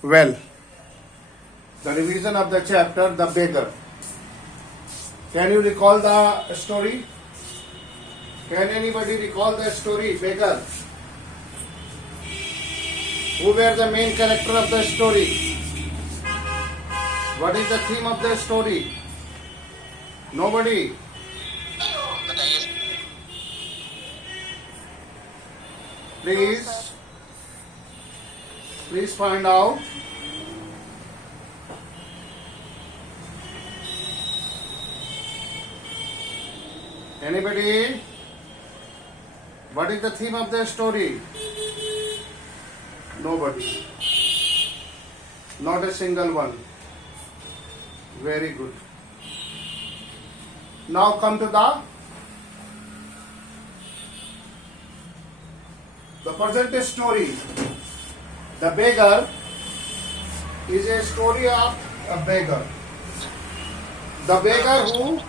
Well, the revision of the chapter, The Beggar. Can you recall the story? Can anybody recall the story, Beggar? Who were the main character of the story? What is the theme of the story? Nobody. Please find out. Anybody? What is the theme of the story? Nobody. Not a single one. Very good. Now come to the present story. The Beggar is a story of a beggar. The beggar who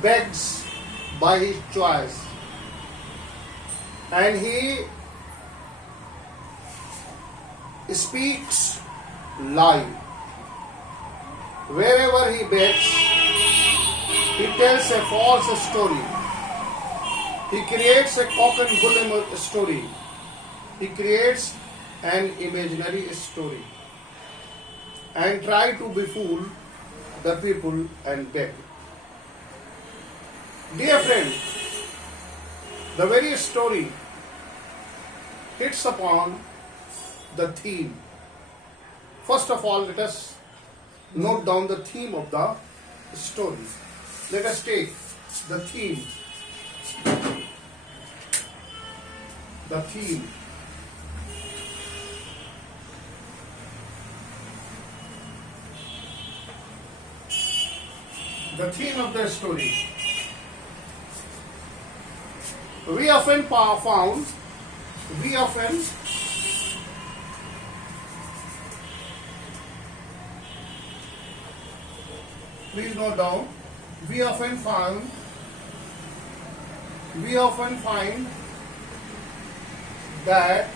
begs by his choice, and he speaks lie. Wherever he begs, he tells a false story. He creates a cock and bull story. He creates an imaginary story and try to befool the people and beg. Dear friend, the very story hits upon the theme. First of all, let us note down the theme of the story. Let us take the theme. The theme. The theme of the story. We often please note down, we often find that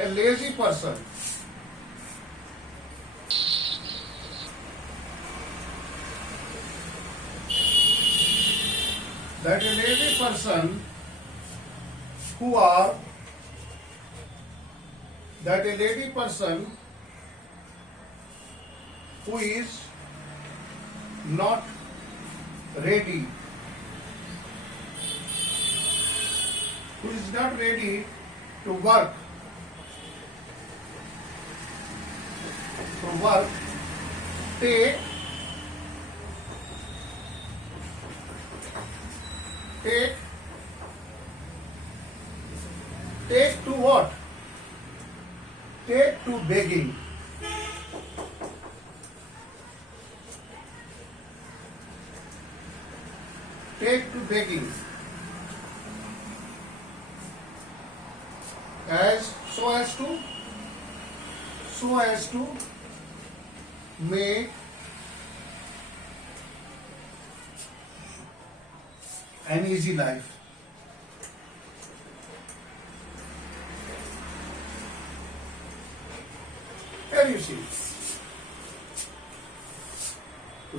a lazy person who is not ready to work take to what? Take to begging. Take to begging. So as to make an easy life. Here you see,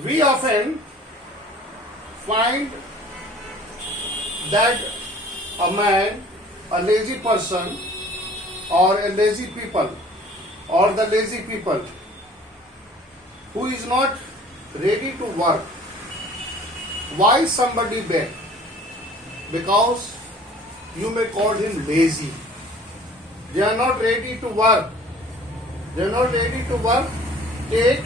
we often find that a man, a lazy person, or a lazy people, or the lazy people who is not ready to work. Why somebody beg? Because you may call him lazy. They are not ready to work. Take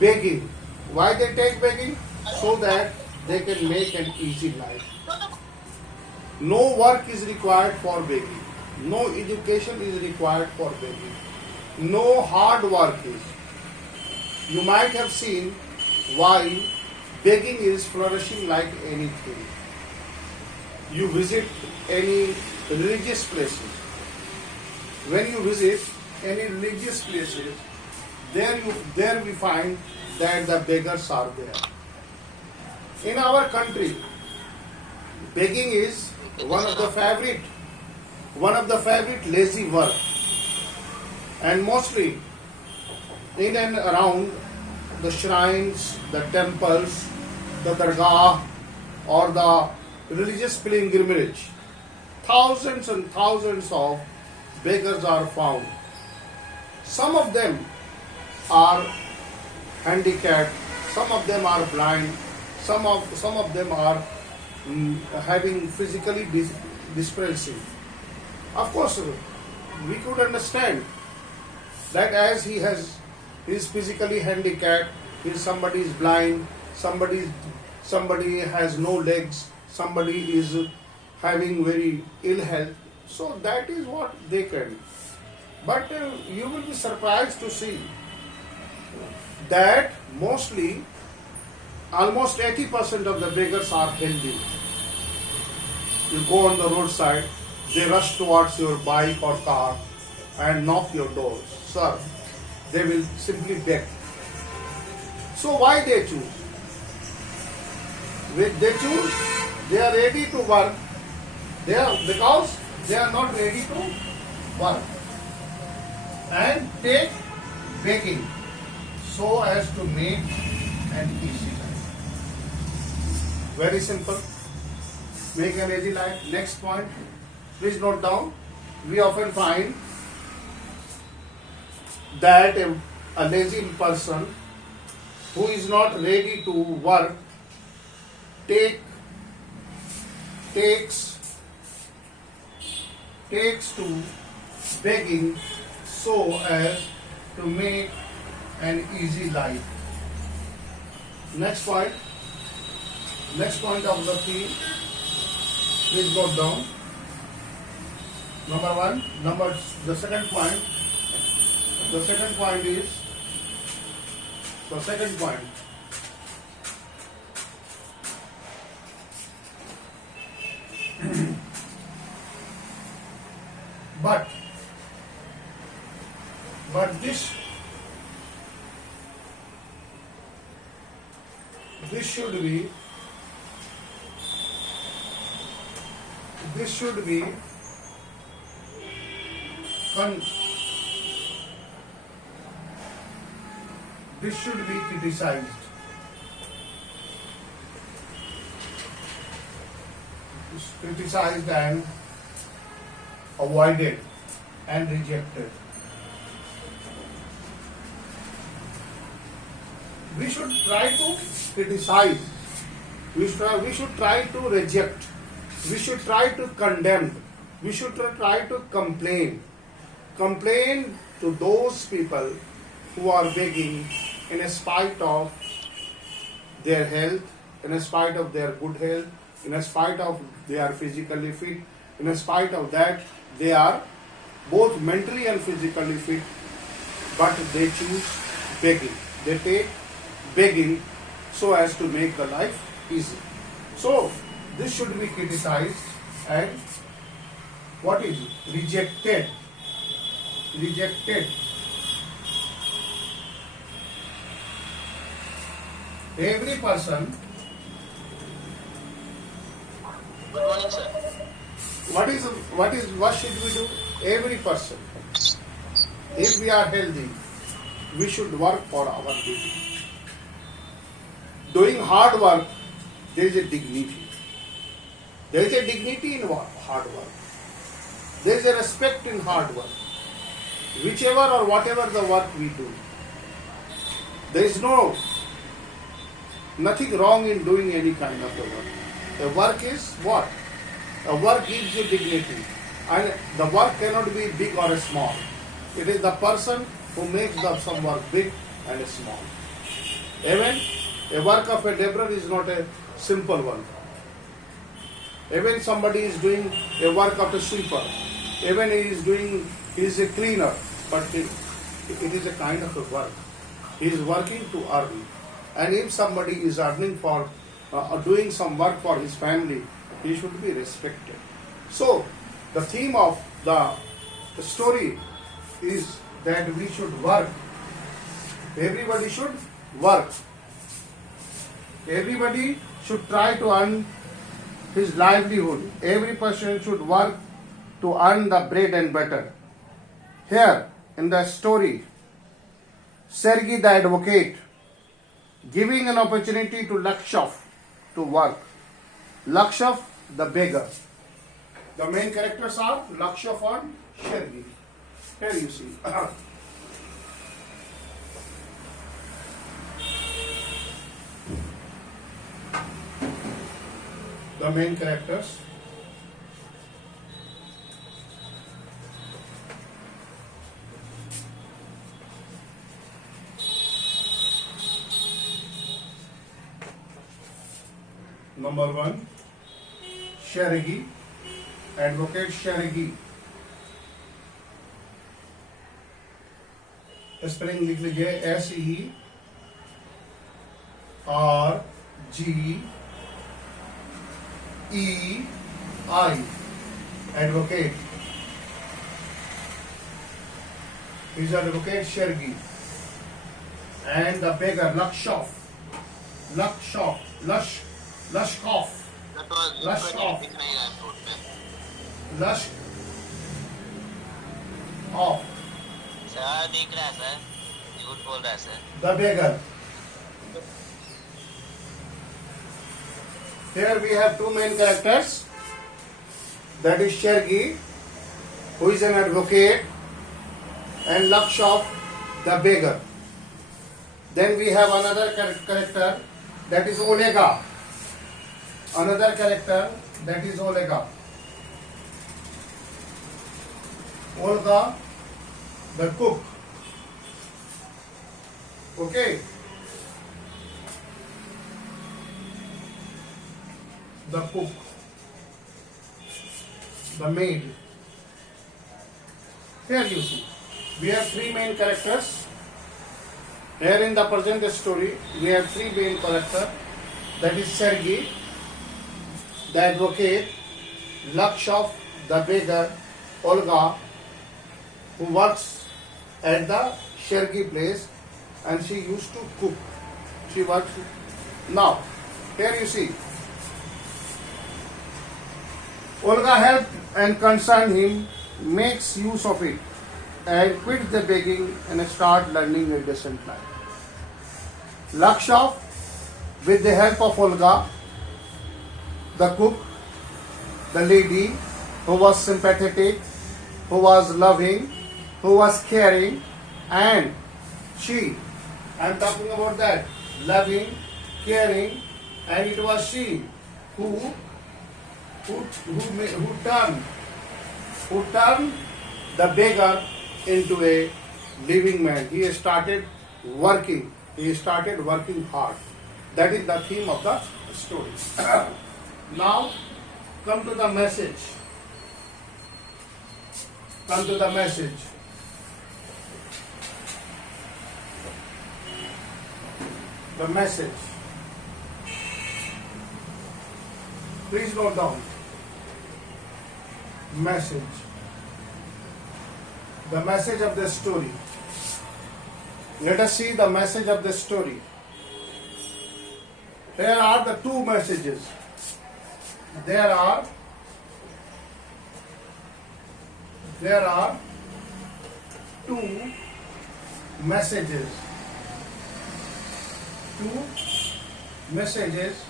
begging. Why they take begging? So that they can make an easy life. No work is required for begging. No education is required for begging. No hard work is. You might have seen why begging is flourishing like anything. You visit any religious places. When you visit any religious places, there we find that the beggars are there. In our country, begging is one of the favorite one of the favorite lazy work, and mostly in and around the shrines, the temples, the dargah, or the religious pilgrimage, thousands and thousands of beggars are found. Some of them are handicapped, some of them are blind, some of them are having physically dyspraxia. Of course, we could understand that as he is physically handicapped, somebody is blind, somebody has no legs, somebody is having very ill health. So that is what they can. But you will be surprised to see that mostly, almost 80% of the beggars are healthy. You go on the roadside, they rush towards your bike or car and knock your doors. Sir, they will simply beg. So why they choose? They choose, they are ready to work. Because they are not ready to work and take begging so as to make an easy life. Very simple. Make an easy life. Next point. Please note down. We often find that a lazy person who is not ready to work takes to begging so as to make an easy life. Next point of the theme, please note down. The second point. But this should be criticized. Criticized and avoided and rejected. We should try to criticize. We should try to reject. We should try to condemn. We should try to complain. Complain to those people who are begging in spite of their health, in spite of their good health, in spite of they are physically fit, in spite of that they are both mentally and physically fit, but they choose begging. They take begging so as to make the life easy. So this should be criticized and what is it? Rejected. Every person. Good morning, sir. What should we do? Every person. If we are healthy, we should work for our living. Doing hard work, there is a dignity. There is a dignity in hard work. There is a respect in hard work. Whichever or whatever the work we do, there is nothing wrong in doing any kind of a work. The work is what? A work gives you dignity. And the work cannot be big or small. It is the person who makes some work big and small. Even a work of a laborer is not a simple one. Even somebody is doing a work of a sweeper. Even he is a cleaner. But it is a kind of a work. He is working to earn. And if somebody is earning for doing some work for his family, he should be respected. So, the theme of the story is that we should work. Everybody should work. Everybody should try to earn his livelihood. Every person should work to earn the bread and butter. Here in the story, Sergei the advocate giving an opportunity to Lakshov to work. Lakshov the beggar. The main characters are Lakshov and Sergei. Here you see. The main characters. Number 1, Sergei, advocate Sergei. Spelling लिख लीजिए SERGEI, advocate. He's advocate Sergei. And the beggar Lakshov. Lakshov. Lashkov. Lashkov. Lashkov. Sir दिख रहा है sir, झूठ बोल रहा है sir. The beggar. Here we have two main characters. That is Sergei, who is an advocate, and Lakshov, the beggar. Then we have another character, that is Olega. Another character, that is Olega. Olga, the cook. Okay. The cook. The maid. Here you see. We have three main characters. Here in the present story, we have three main characters. That is Sergei, the advocate, Lakshov, the beggar, Olga, who works at the Sergei place, and she used to cook. She works. Now, here you see. Olga helped and concerned him, makes use of it, and quits the begging and start learning a decent life. Lakshov, with the help of Olga, the cook, the lady who was sympathetic, who was loving, who was caring, and she, I am talking about that, loving, caring, and it was she who turned the beggar into a living man. He started working. He started working hard. That is the theme of the story. Now, come to the message. Come to the message. The message. Please note down. Message. The message of the story. Let us see the message of the story. There are the two messages. There are two messages. Two messages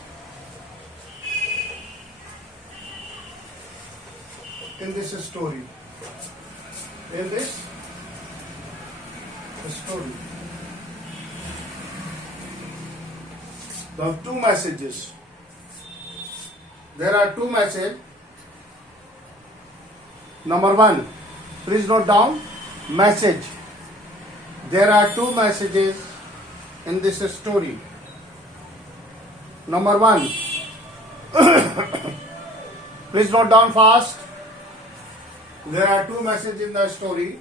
in this story. In this story. The two messages. There are two messages. Number 1, please note down, message. There are two messages in this story. Number 1, please note down fast. There are two messages in the story.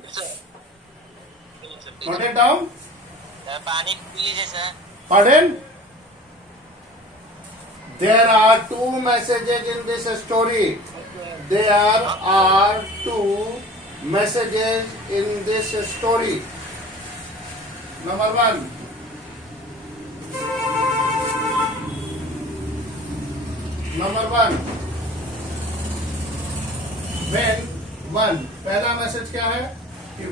Note it down. Sir पानी पीजिए sir. Pardon? There are two messages in this story. There are two messages in this story. Number 1. Number 1. When one, पहला message क्या है कि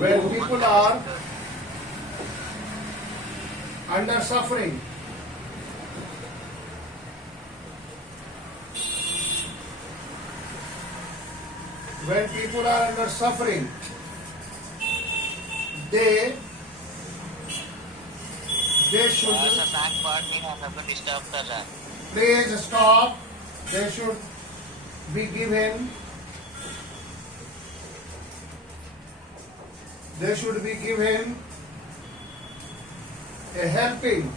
when people are under suffering, when people are under suffering, they should ऐसा सैंग part नहीं ना सबको disturb कर रहा है. please stop. They should be given a helping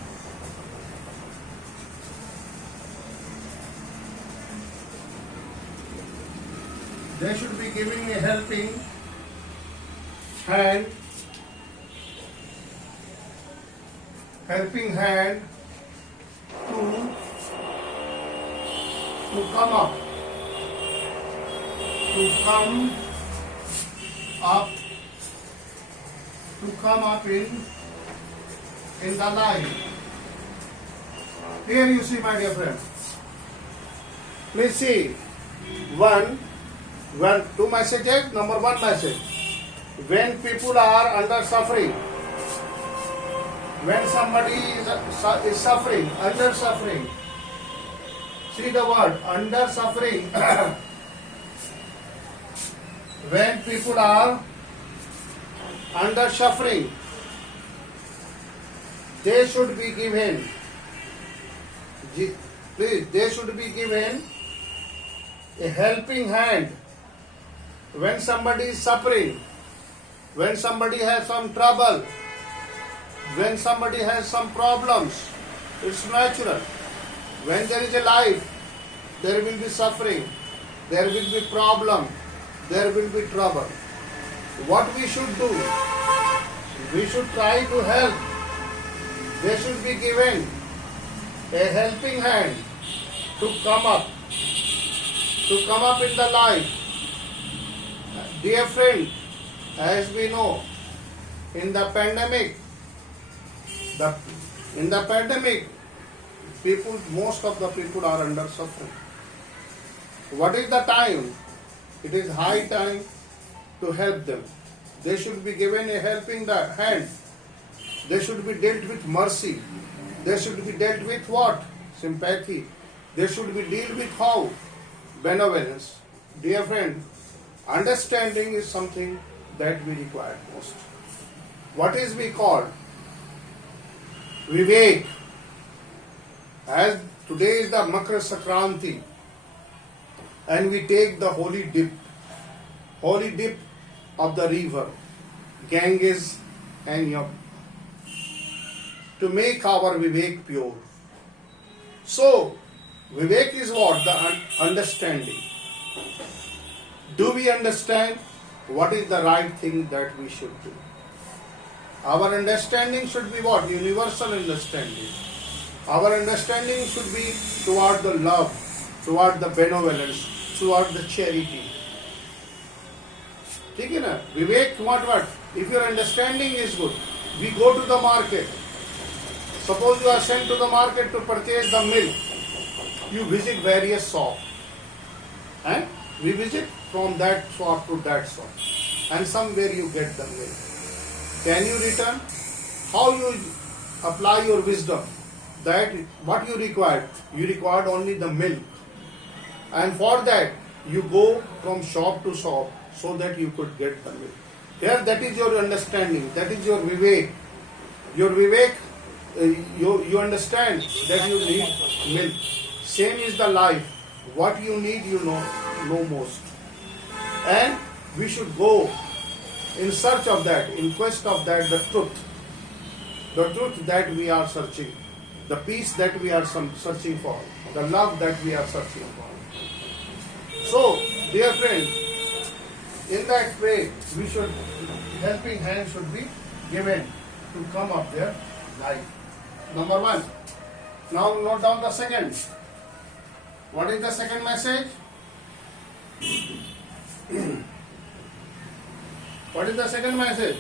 hand to come up in the life. Here you see, my dear friend. Please see. Two messages. Number one message. When people are under suffering, when somebody is suffering, under suffering. See the word, under suffering. When people are under suffering, they should be given, a helping hand. When somebody is suffering, when somebody has some trouble, when somebody has some problems, it's natural. When there is a life, there will be suffering, there will be problem, there will be trouble. What we should do? We should try to help. They should be given a helping hand to come up in the life. Dear friend, as we know, in the pandemic, most of the people are under suffering. What is the time? It is high time to help them. They should be given a helping hand. They should be dealt with mercy. They should be dealt with what? Sympathy. They should be dealt with how? Benevolence. Dear friend, understanding is something that we require most. What is we call? Vivek. As today is the Makar Sankranti, and we take the holy dip of the river Ganges and Yamuna to make our Vivek pure. So, Vivek is what? The understanding. Do we understand what is the right thing that we should do? Our understanding should be what? Universal understanding. Our understanding should be toward the love, toward the benevolence, toward the charity. ठीक है ना? Vivek, what? If your understanding is good, we go to the market. Suppose you are sent to the market to purchase the milk. You visit various shops. And we visit from that shop to that shop. And somewhere you get the milk. Can you return? How you apply your wisdom? That what you required? You required only the milk. And for that, you go from shop to shop so that you could get the milk. Here, that is your understanding. That is your Vivek. Your Vivek, you understand that you need milk. Same is the life. What you need, you know most. And we should go in search of that, in quest of that, the truth that we are searching, the peace that we are searching for, the love that we are searching for. So, dear friend, in that way, we should, helping hand should be given to come up their life. Number one. Now note down the second. What is the second message? What is the second message?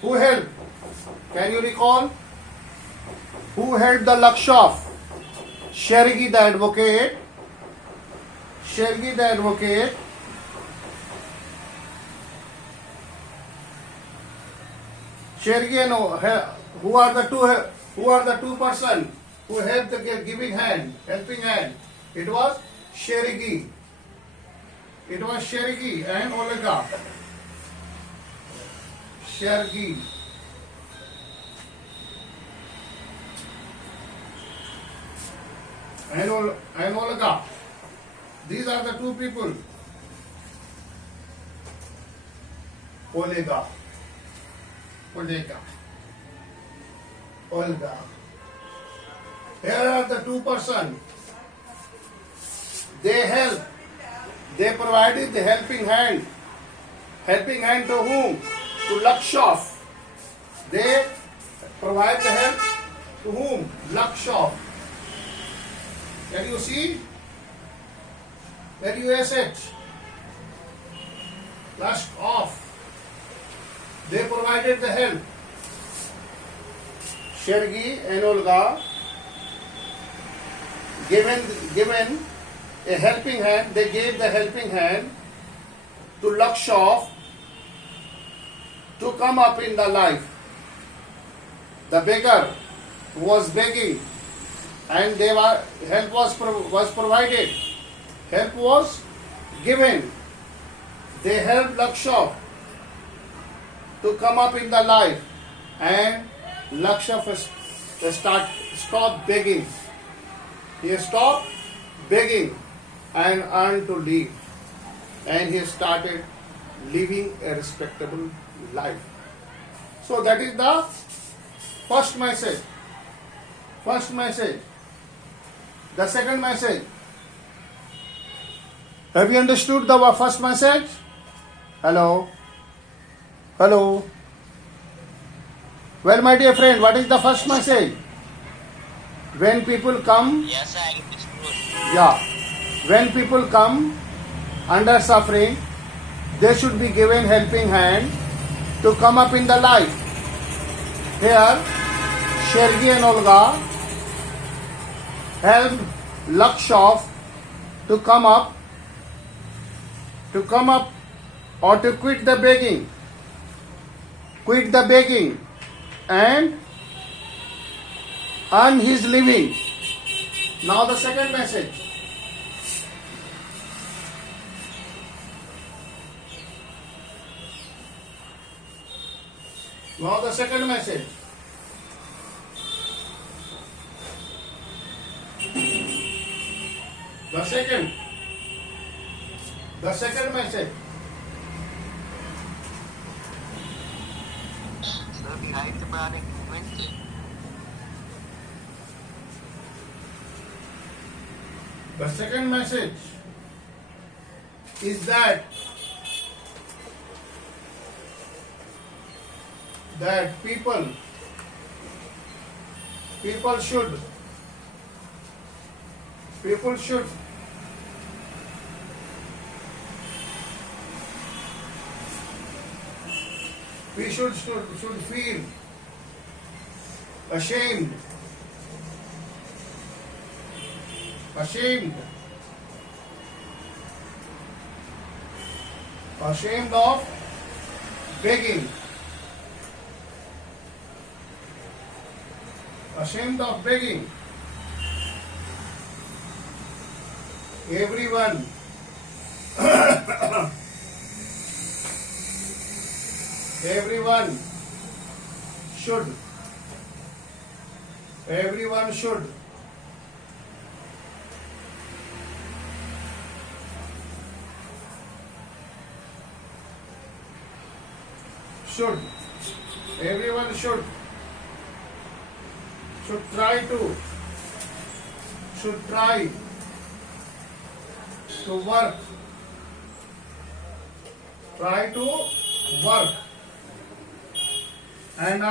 Who helped? Can you recall? Who held the Lakshov? Shergi the advocate. Shergi the advocate. Shergi and who are the two person who helped the giving hand, helping hand? It was Shergi. It was Shergi and Olga. Shergi. And Olga. These are the two people. Olga. Olga. Here are the two person. They help. They provided the helping hand. Helping hand to whom? To Lakshov. They provide the help to whom? Lakshov. Can you see? LUSH. Last off. They provided the help. Shergi and Olga given a helping hand. They gave the helping hand to Lakshov to come up in the life. The beggar was begging, and help was provided. Help was given. They helped Lakshov to come up in the life, and Lakshov stopped begging. He stopped begging and earned to live, and he started living a respectable life. So that is the first message. First message. The second message. Have you understood the first message? Hello? Hello? Well, my dear friend, what is the first message? When people come, Yes, I understood. yeah, when people come under suffering, they should be given helping hand to come up in the life. Here, Shergi and Olga helped Lakshov to come up or to quit the begging and earn his living. Now the second message. Now the second message. The second message. So behind the product question. The second message is that people should we should feel ashamed of begging, everyone should try to work and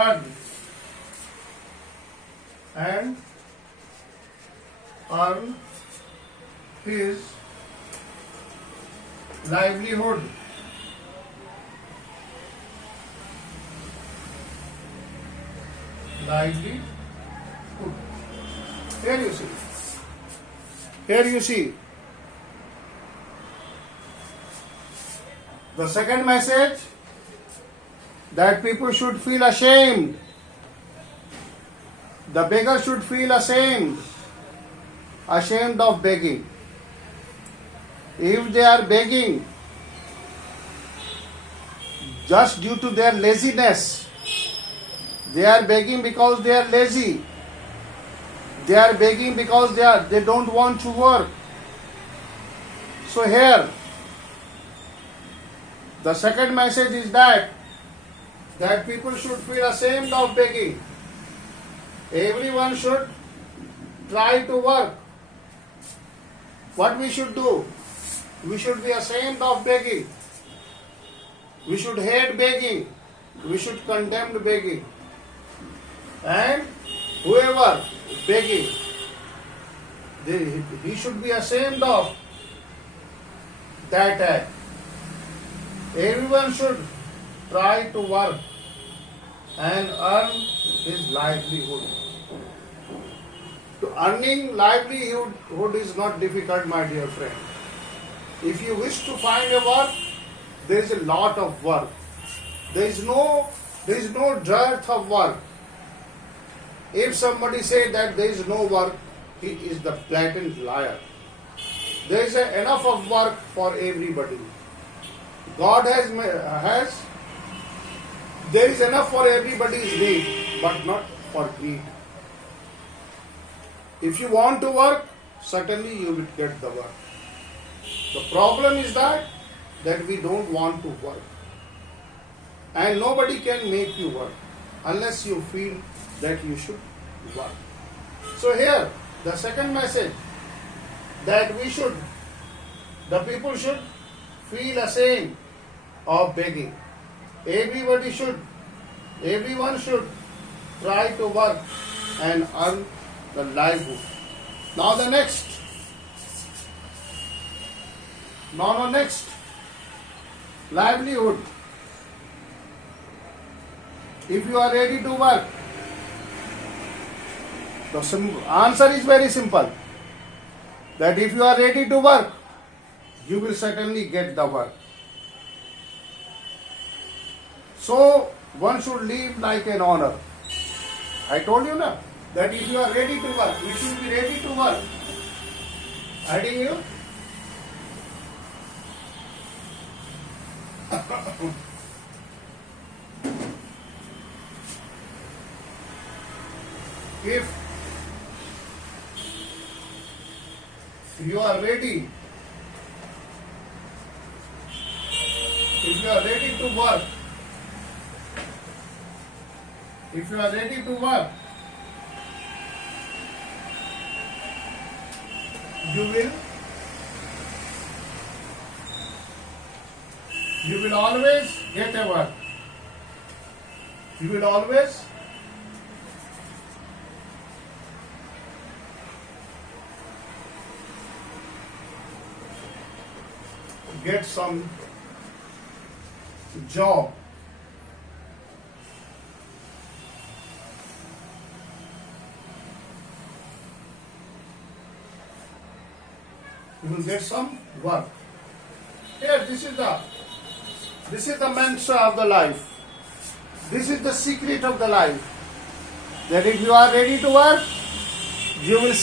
earn his livelihood. Here you see. Here you see. The second message, that people should feel ashamed. The beggar should feel ashamed of begging. If they are begging just due to their laziness, they are begging because they are lazy. They are begging because they don't want to work. So here, the second message is that people should feel ashamed of begging. Everyone should try to work. What we should do? We should be ashamed of begging. We should hate begging. We should condemn begging. And whoever begging, he should be ashamed of that act. Everyone should try to work and earn his livelihood. To earning livelihood is not difficult, my dear friend. If you wish to find a work, there is a lot of work. There is no dearth of work. If somebody says that there is no work, he is the blatant liar. There is enough of work for everybody. God has there is enough for everybody's need, but not for greed. If you want to work, certainly you will get the work. The problem is that we don't want to work. And nobody can make you work unless you feel that you should work. So here, the second message, that the people should feel ashamed of begging. Everyone should try to work and earn the livelihood. Now the next. Livelihood. If you are ready to work, the answer is very simple. That if you are ready to work, you will certainly get the work. So one should live like an honor. I told you now that if you are ready to work, you should be ready to work. Adding you. If you are ready, to work, you will always get a work. You will always get some job. You will get some work. Here, this is the mantra of the life. This is the secret of the life. That if you are ready to work, you will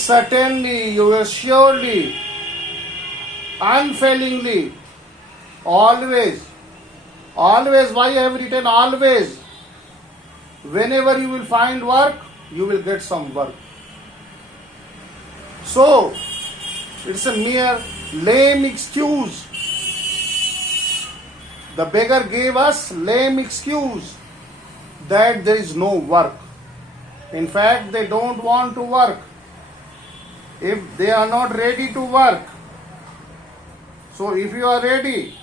surely, unfailingly, always, why I have written always, whenever you will find work, you will get some work. So, it's a mere lame excuse. The beggar gave us lame excuse that there is no work. In fact, they don't want to work. If they are not ready to work. So if you are ready.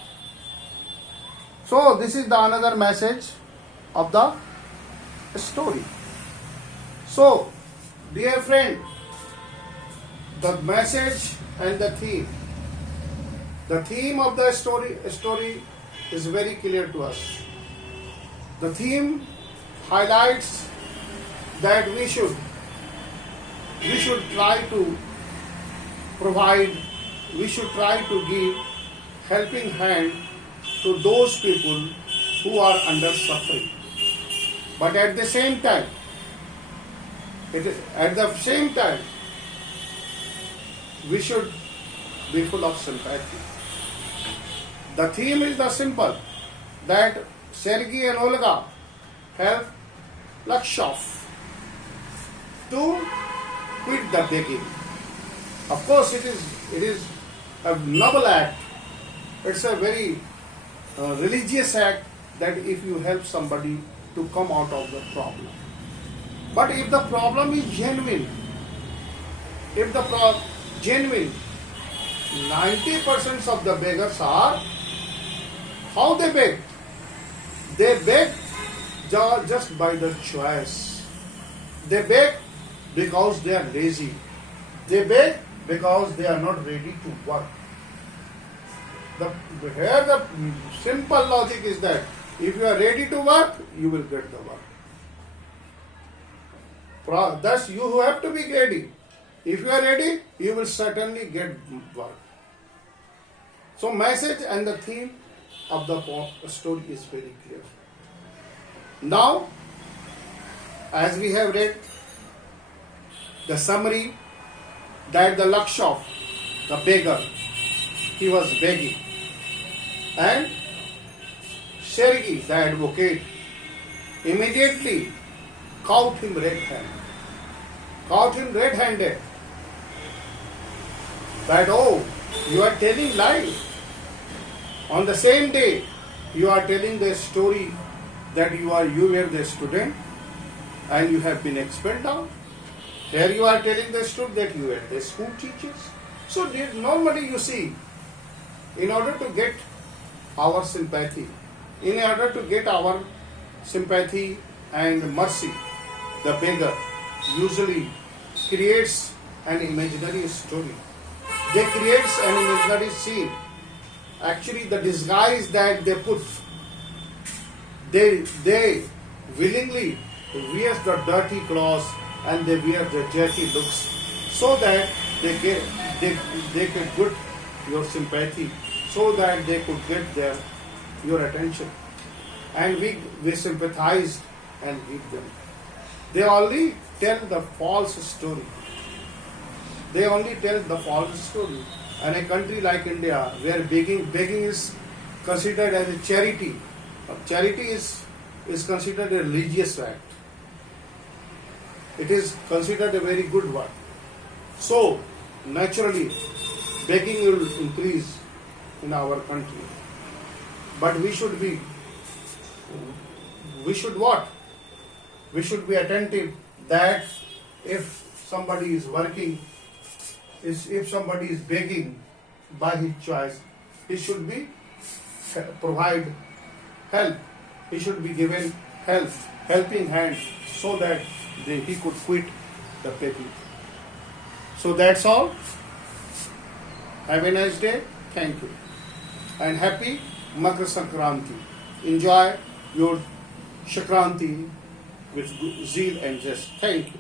So this is the another message of the story. So, dear friend, the message and the theme. The theme of the story is very clear to us. The theme highlights that we should we should try to provide, we should try to give helping hand to those people who are under suffering. But at the same time, we should be full of sympathy. The theme is the simple that Sergei and Olga have Lakshov to quit the begging. Of course, it is a noble act. It's a very religious act that if you help somebody to come out of the problem. But if the problem is genuine, if the genuine, 90% of the beggars are, how they beg? They beg just by the choice. They beg because they are lazy. They beg because they are not ready to work. Here the simple logic is that if you are ready to work, you will get the work. Thus you have to be ready. If you are ready, you will certainly get work. So message and the theme of the story is very clear. Now, as we have read the summary that the Lakshov, the beggar, he was begging, and Sergei, the advocate, immediately caught him red-handed. That, oh, you are telling lies. On the same day, you are telling the story that you were the student and you have been expelled out. Here you are telling the story that you were the school teachers. So normally you see, in order to get our sympathy, and mercy, the beggar usually creates an imaginary story. They create an imaginary scene. Actually, the disguise that they put, they willingly wear the dirty clothes and they wear the dirty looks so that they could get your sympathy, so that they could get your attention. And we sympathize and give them. They only tell the false story. And a country like India, where begging is considered as a charity, charity is considered a religious act. It is considered a very good one. So, naturally, begging will increase in our country. But we should what? We should be attentive that if somebody is working, if somebody is begging by his choice, he should be provide help. He should be given helping hand, so that he could quit the begging. So that's all. Have a nice day. Thank you. And happy Makar Sankranti. Enjoy your Shakranti with zeal and zest. Thank you.